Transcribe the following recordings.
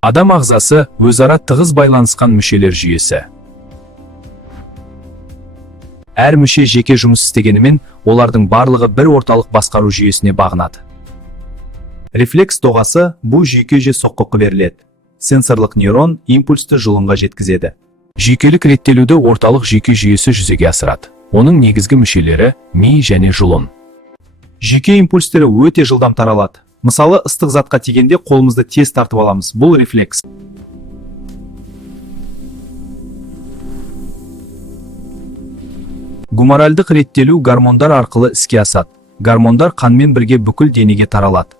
Адам ағзасы өзара тығыз байланысқан мүшелер жүйесі. Әр мүше жеке жұмыс істегенімен, олардың барлығы бір орталық басқару жүйесіне бағынады. Рефлекс доғасы бұл жүйкеге соққы беріледі. Сенсорлық нейрон импульсті жұлынға жеткізеді. Жүйкелік реттелуді орталық жүйке жүйесі жүзеге асырады. Оның негізгі мүшелері ми және жұлын. Жүйке импульстері өте жылдам таралады. Мысалы, ыстық затқа тигенде қолымызды тез тартып аламыз. Бұл рефлекс. Гуморальдық реттелу гормондар арқылы іске асады. Гормондар қанмен бірге бүкіл денеге таралады.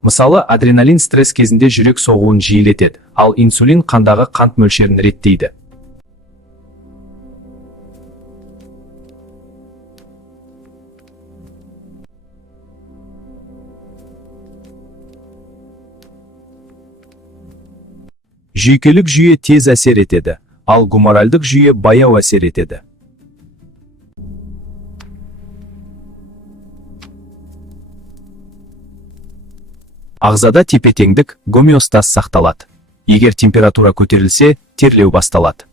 Мысалы, адреналин стресс кезінде жүрек соғуын жиілетеді, ал инсулин қандағы қант мөлшерін реттейді. Жүйкелік жүйе тез әсер етеді, ал гуморальдық жүйе баяу әсер етеді. Ағзада тепе-теңдік, гомеостаз сақталады. Егер температура көтерілсе, терлеу басталады.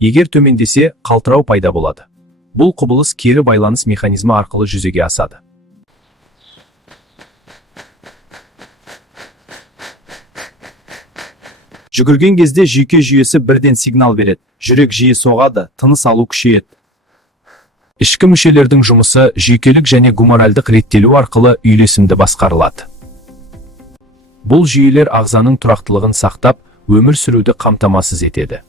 Егер төмендесе, қалтырау пайда болады. Бұл құбылыс кері байланыс механизмі арқылы жүзеге асады. Жүгірген кезде жүйке жүйесі бірден сигнал береді. Жүрек жиі соғады, тыныс алу күшейеді. Ішкі мүшелердің жұмысы жүйкелік және гуморальдық реттелу арқылы үйлесімді басқарылады. Бұл жүйелер ағзаның тұрақтылығын сақтап, өмір сүруді қамтамасыз етеді.